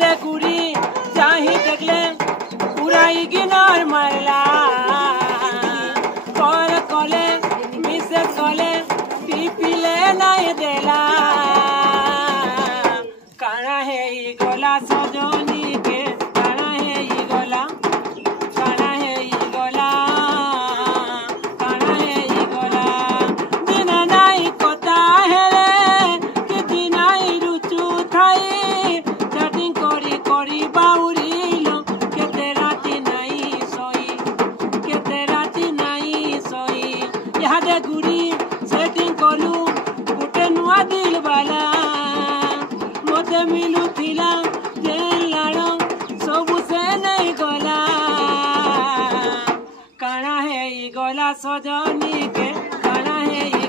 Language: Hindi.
इहादे कुड़ी जाही देखले पूरा इग्नोर मारला कॉल कले मिसे कले टिपिले नहीं देला काना है ई गला सजनी के काना है ई गला काना है ई गला काना है ई गला दिन नाई कोता है रे कि दिन नाई रुचु थाई चटिंग करी करी बाउरीलो के तेरा ती नहीं सोई के तेरा ती नहीं सोई यहाँ दे गुड़ी सेटिंग कलू गुटे नुआ दिल वाला मोते मिलू थिला जेल लाड़ो सबु से नहीं गला काना है ई गला सजनी के काना है ई